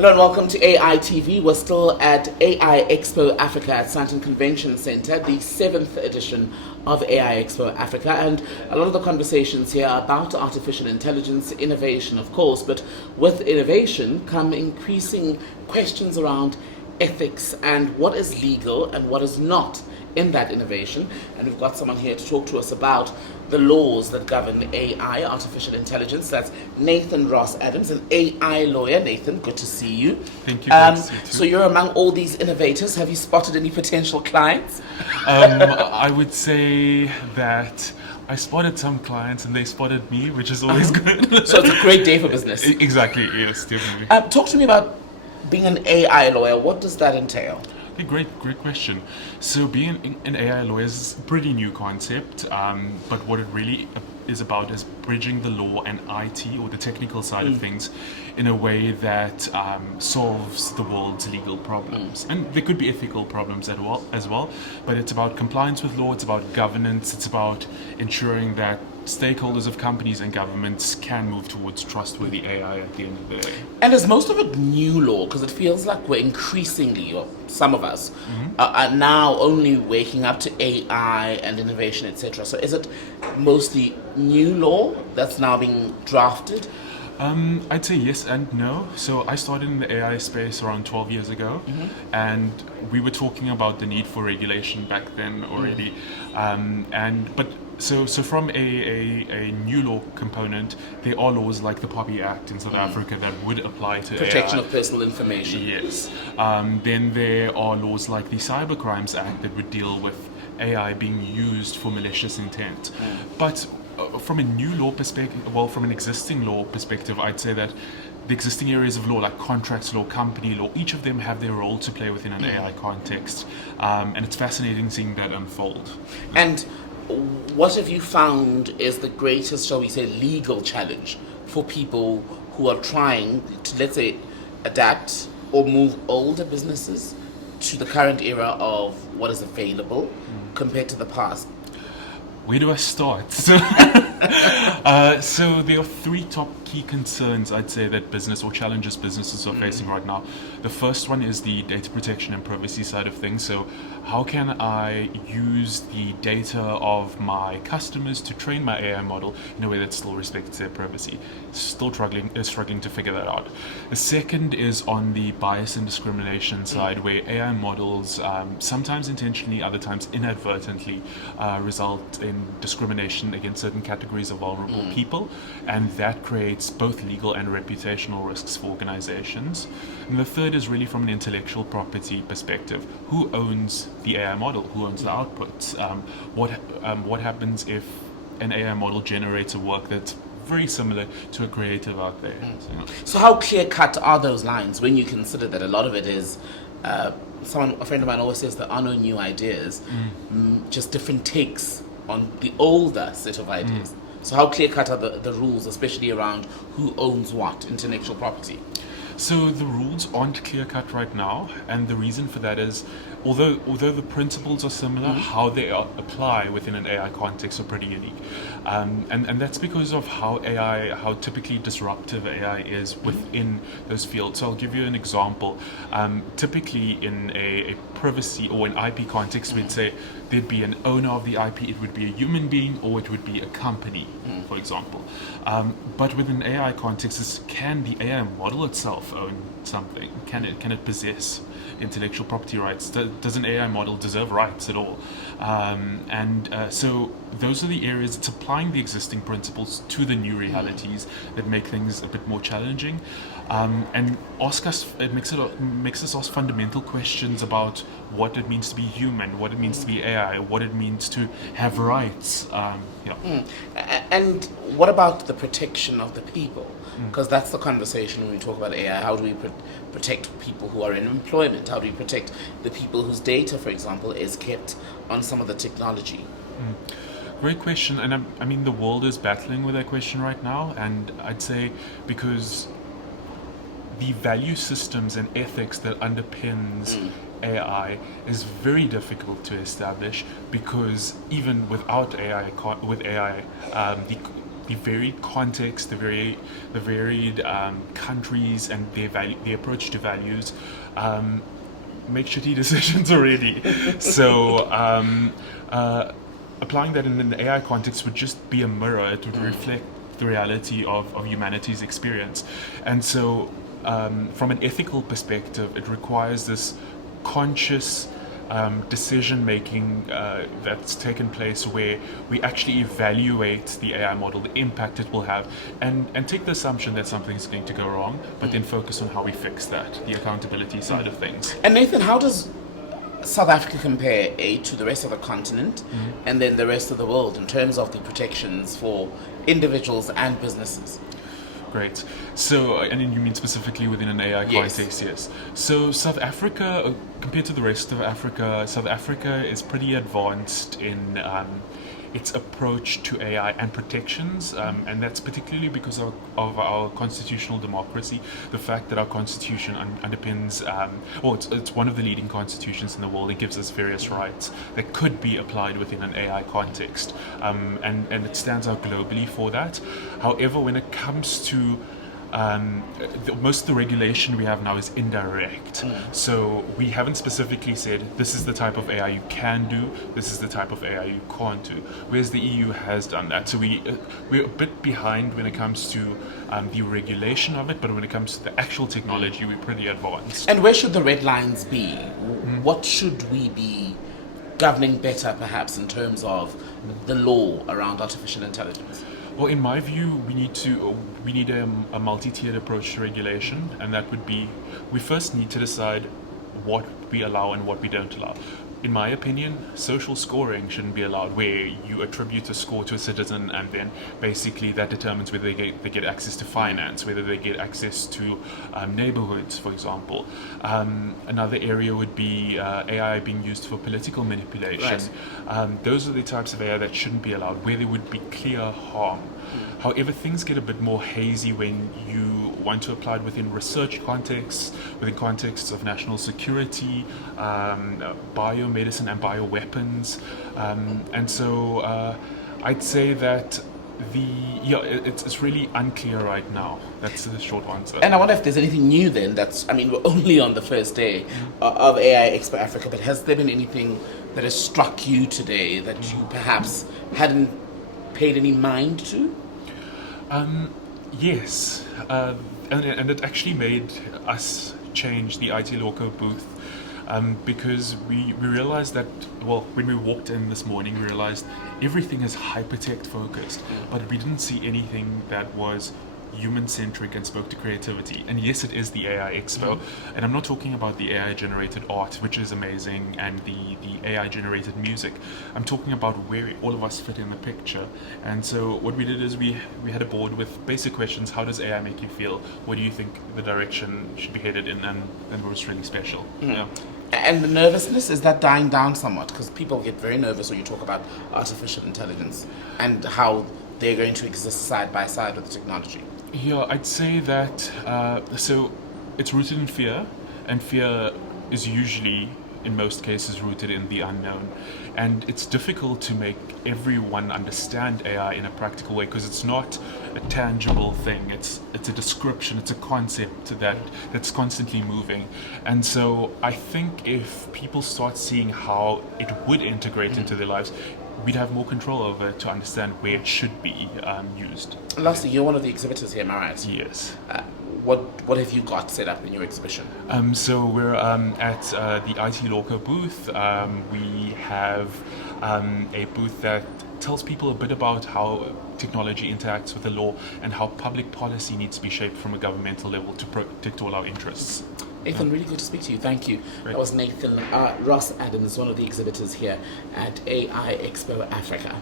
Hello and welcome to AI TV. We're still at AI Expo Africa at Sandton Convention Center, the 7th edition of AI Expo Africa. And a lot of the conversations here are about artificial intelligence, innovation, of course, but with innovation come increasing questions around ethics and what is legal and what is not in that innovation. And we've got someone here to talk to us about the laws that govern AI, artificial intelligence. That's Nathan Ross Adams, an AI lawyer. Nathan, good to see you. Thank you. Good to see you too. So you're among all these innovators. Have you spotted any potential clients? I would say that I spotted some clients and they spotted me, which is always good. So it's a great day for business. Exactly, yes, definitely. Talk to me about being an AI lawyer. What does that entail? Great question. So being an AI lawyer is a pretty new concept, but what it really is about is bridging the law and IT, or the technical side of things, in a way that solves the world's legal problems. And there could be ethical problems as well, but it's about compliance with law, it's about governance, it's about ensuring that stakeholders of companies and governments can move towards trustworthy AI at the end of the day. And is most of it new law? Because it feels like we're increasingly, or some of us, are now only waking up to AI and innovation, etc. So is it mostly new law that's now being drafted? I'd say yes and no. So I started in the AI space around 12 years ago, and we were talking about the need for regulation back then already. So from a new law component, there are laws like the POPI Act in South Africa that would apply to Protection AI. of personal information. Yes. Then there are laws like the Cybercrimes Act that would deal with AI being used for malicious intent. But from a new law perspective, from an existing law perspective, I'd say that the existing areas of law like contracts law, company law, each of them have their role to play within an AI context. And it's fascinating seeing that unfold. And what have you found is the greatest, shall we say, legal challenge for people who are trying to, let's say, adapt or move older businesses to the current era of what is available compared to the past? Where do I start? So there are three top key concerns, I'd say, that business or challenges businesses are facing right now. The first one is the data protection and privacy side of things. So how can I use the data of my customers to train my AI model in a way that still respects their privacy? Still struggling to figure that out. The second is on the bias and discrimination side, where AI models, sometimes intentionally, other times inadvertently, result in discrimination against certain categories of vulnerable people, and that creates both legal and reputational risks for organizations. And the third is really from an intellectual property perspective. Who owns the AI model? Who owns the outputs? What happens if an AI model generates a work that's very similar to a creative out there? So how clear-cut are those lines when you consider that a lot of it is, a friend of mine always says there are no new ideas, just different takes on the older set of ideas. So how clear-cut are the rules, especially around who owns what, intellectual property? So the rules aren't clear-cut right now, and the reason for that is, although the principles are similar, how they apply within an AI context are pretty unique. And that's because of how typically disruptive AI is within those fields. So I'll give you an example. Typically in a privacy or an IP context, we'd say there'd be an owner of the IP, it would be a human being, or it would be a company, for example. But within an AI context, can the AI model itself own something? Can it possess intellectual property rights? Does an AI model deserve rights at all? So those are the areas. It's applying the existing principles to the new realities that make things a bit more challenging, and makes us ask fundamental questions about what it means to be human, what it means to be AI, what it means to have rights. And what about the protection of the people? Because that's the conversation when we talk about AI. How do we protect people who are in employment? How do we protect the people whose data, for example, is kept on some of the technology? Great question, and I mean the world is battling with that question right now, and I'd say because the value systems and ethics that underpins AI is very difficult to establish, because even without AI, the the varied context, the varied countries, and their approach to values make shitty decisions already. So applying that in an AI context would just be a mirror. It would reflect the reality of humanity's experience. And so from an ethical perspective, it requires this conscious decision making that's taken place where we actually evaluate the AI model, the impact it will have, and take the assumption that something is going to go wrong, but then focus on how we fix that, the accountability side of things. And Nathan, how does South Africa compare to the rest of the continent and then the rest of the world in terms of the protections for individuals and businesses? Great. So, and then you mean specifically within an AI context? Yes. So South Africa, compared to the rest of Africa, South Africa is pretty advanced in its approach to AI and protections, and that's particularly because of our constitutional democracy, the fact that our constitution underpins, it's one of the leading constitutions in the world. It gives us various rights that could be applied within an AI context, and it stands out globally for that. However, when it comes to most of the regulation we have now is indirect. So we haven't specifically said this is the type of AI you can do, this is the type of AI you can't do, whereas the EU has done that. So we're a bit behind when it comes to the regulation of it, but when it comes to the actual technology, we're pretty advanced. And where should the red lines be? What should we be governing better, perhaps, in terms of the law around artificial intelligence? Well, in my view, we need a multi-tiered approach to regulation, and that would be, we first need to decide what we allow and what we don't allow. In my opinion, social scoring shouldn't be allowed, where you attribute a score to a citizen and then basically that determines whether they get access to finance, whether they get access to neighborhoods, for example. Another area would be AI being used for political manipulation. Right. Those are the types of AI that shouldn't be allowed, where there would be clear harm. However, things get a bit more hazy when you want to apply it within research contexts, within contexts of national security, biomedicine and bioweapons. And so I'd say that it's really unclear right now. That's the short answer. And I wonder if there's anything new then we're only on the first day of AI Expo Africa, but has there been anything that has struck you today that you perhaps hadn't paid any mind to? Yes, and it actually made us change the ITLawCo booth because we realized that, when we walked in this morning, we realized everything is hypertext focused, but we didn't see anything that was human-centric and spoke to creativity. And yes, it is the AI Expo, and I'm not talking about the AI-generated art, which is amazing, and the AI-generated music. I'm talking about where all of us fit in the picture. And so what we did is we had a board with basic questions. How does AI make you feel? What do you think the direction should be headed in? And what's really special? Yeah. And the nervousness, is that dying down somewhat? Because people get very nervous when you talk about artificial intelligence and how they're going to exist side by side with the technology. Yeah, I'd say that, so it's rooted in fear, and fear is usually, in most cases, rooted in the unknown. And it's difficult to make everyone understand AI in a practical way because it's not a tangible thing. It's a description, it's a concept that's constantly moving. And so I think if people start seeing how it would integrate into their lives, we'd have more control over it to understand where it should be used. Lastly, you're one of the exhibitors here, am I right? Yes. What have you got set up in your exhibition? So we're at the ITLawCo booth. We have a booth that tells people a bit about how technology interacts with the law and how public policy needs to be shaped from a governmental level to protect all our interests. Nathan, really good to speak to you. Thank you. Great. That was Nathan Ross Adams, one of the exhibitors here at AI Expo Africa.